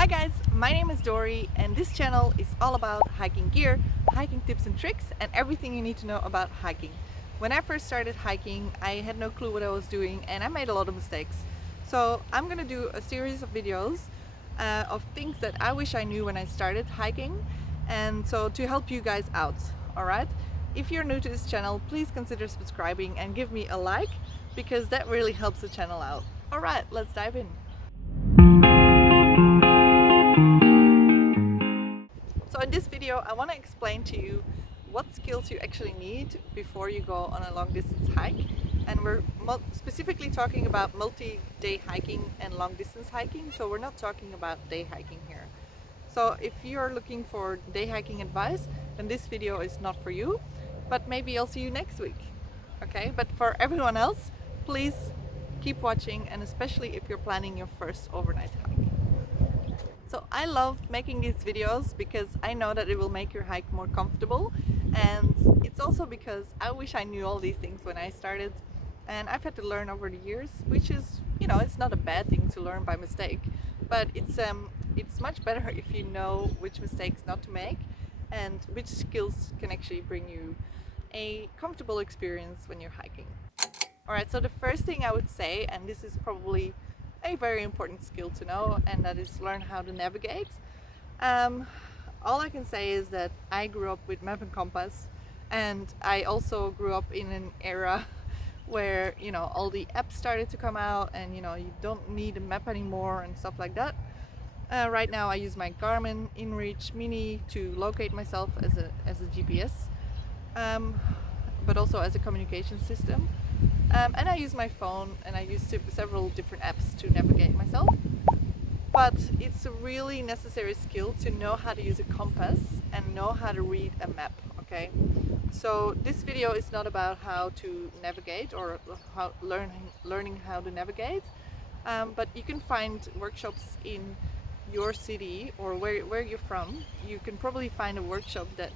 Hi guys, my name is Dory and this channel is all about hiking gear, hiking tips and tricks, and everything you need to know about hiking. When I first started hiking, I had no clue what I was doing and I made a lot of mistakes. So I'm gonna do a series of videos of things that I wish I knew when I started hiking, and so to help you guys out, alright? If you're new to this channel, please consider subscribing and give me a like, because that really helps the channel out. Alright, let's dive in. So in this video I want to explain to you what skills you actually need before you go on a long distance hike, and we're specifically talking about multi-day hiking and long distance hiking, so we're not talking about day hiking here. So if you're looking for day hiking advice, then this video is not for you, but maybe I'll see you next week. Okay, but for everyone else, please keep watching, and especially if you're planning your first overnight hike. So I love making these videos because I know that it will make your hike more comfortable, and it's also because I wish I knew all these things when I started, and I've had to learn over the years, which is, you know, it's not a bad thing to learn by mistake, but it's much better if you know which mistakes not to make and which skills can actually bring you a comfortable experience when you're hiking. Alright, so the first thing I would say, and this is probably a very important skill to know, and that is learn how to navigate. All I can say is that I grew up with map and compass, and I also grew up in an era where, you know, all the apps started to come out and, you know, you don't need a map anymore and stuff like that. Right now I use my Garmin InReach Mini to locate myself as a GPS, but also as a communication system. And I use my phone, and I use several different apps to navigate myself. But it's a really necessary skill to know how to use a compass and know how to read a map, okay? So this video is not about how to navigate or how learning how to navigate, but you can find workshops in your city or where you're from. You can probably find a workshop that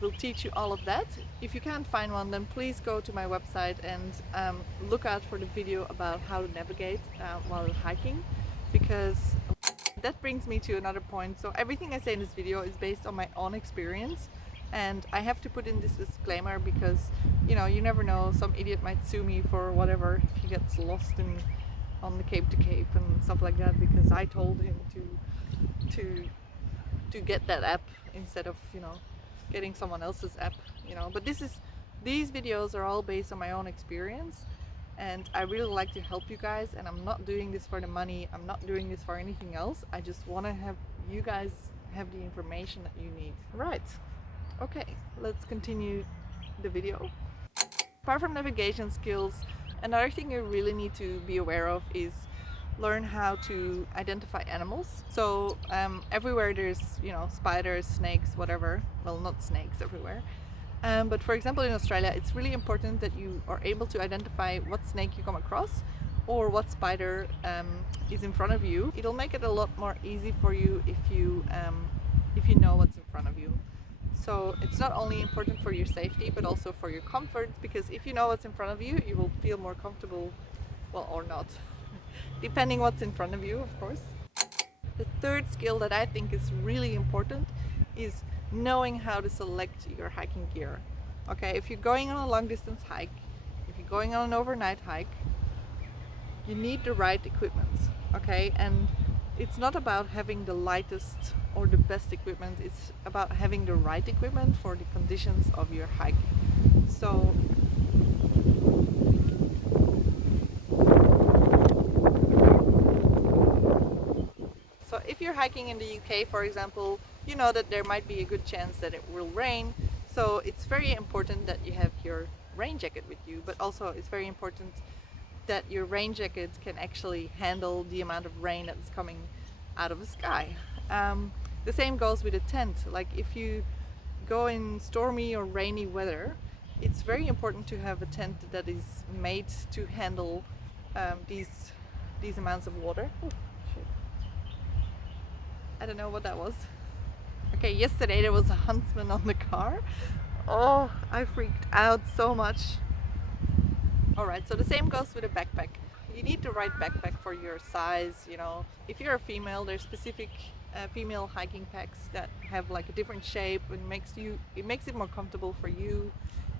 will teach you all of that. If you can't find one, then please go to my website and look out for the video about how to navigate while hiking, because that brings me to another point. So everything I say in this video is based on my own experience, and I have to put in this disclaimer because, you know, you never know, some idiot might sue me for whatever if he gets lost on the Cape to Cape and stuff like that because I told him to get that app instead of, you know, getting someone else's app, you know. But these videos are all based on my own experience, and I really like to help you guys, and I'm not doing this for the money, I'm not doing this for anything else. I just want to have you guys have the information that you need. Right, okay, let's continue the video. Apart from navigation skills, another thing you really need to be aware of is learn how to identify animals. So everywhere there's, you know, spiders, snakes, whatever. Well, not snakes everywhere. But for example, in Australia, it's really important that you are able to identify what snake you come across or what spider is in front of you. It'll make it a lot more easy for you if you know what's in front of you. So it's not only important for your safety, but also for your comfort, because if you know what's in front of you, you will feel more comfortable, well, or not, depending what's in front of you, of course. The third skill that I think is really important is knowing how to select your hiking gear. Okay, if you're going on a long distance hike, if you're going on an overnight hike, you need the right equipment, okay? And it's not about having the lightest or the best equipment, it's about having the right equipment for the conditions of your hike. So if you're hiking in the UK, for example, you know that there might be a good chance that it will rain, so it's very important that you have your rain jacket with you, but also it's very important that your rain jacket can actually handle the amount of rain that's coming out of the sky. The same goes with a tent. Like if you go in stormy or rainy weather, it's very important to have a tent that is made to handle these amounts of water. Oh, shit. I don't know what that was. Okay, yesterday there was a huntsman on the car. Oh, I freaked out so much. Alright, so the same goes with a backpack. You need the right backpack for your size, you know. If you're a female, there's specific female hiking packs that have like a different shape and it makes it more comfortable for you,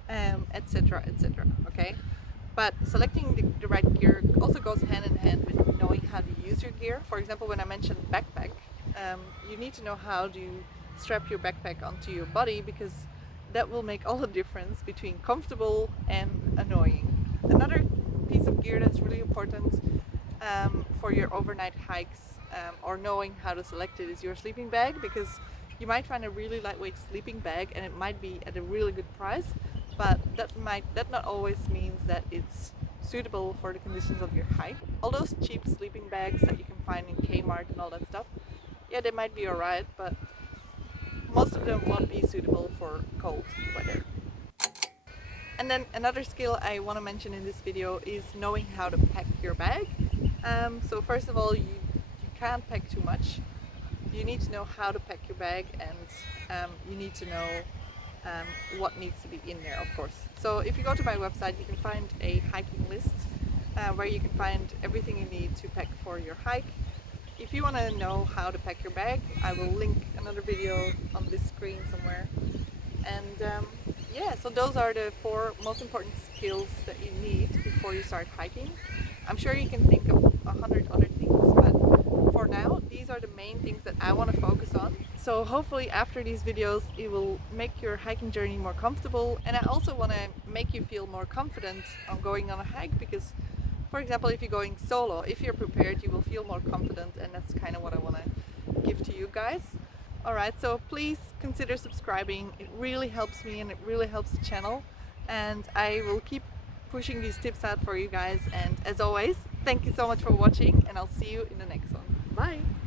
etc, etc. Okay, but selecting the right gear also goes hand in hand with knowing how to use your gear. For example, when I mentioned backpack, you need to know how to strap your backpack onto your body, because that will make all the difference between comfortable and annoying. Another piece of gear that's really important for your overnight hikes, or knowing how to select it, is your sleeping bag, because you might find a really lightweight sleeping bag and it might be at a really good price, but that not always means that it's suitable for the conditions of your hike. All those cheap sleeping bags that you can find in Kmart and all that stuff, yeah, they might be alright, but most of them won't be suitable for cold weather. And then another skill I want to mention in this video is knowing how to pack your bag. So first of all, you can't pack too much. You need to know how to pack your bag, and you need to know what needs to be in there, of course. So if you go to my website, you can find a hiking list where you can find everything you need to pack for your hike. If you want to know how to pack your bag, I will link another video on this screen somewhere. And yeah, so those are the 4 most important skills that you need before you start hiking. I'm sure you can think of 100 other things, but for now, these are the main things that I want to focus on. So hopefully after these videos, it will make your hiking journey more comfortable. And I also want to make you feel more confident on going on a hike, because for example, if you're going solo, if you're prepared, you will feel more confident, and that's kind of what I want to give to you guys. Alright, so please consider subscribing. It really helps me and it really helps the channel, and I will keep pushing these tips out for you guys. And as always, thank you so much for watching, and I'll see you in the next one. Bye!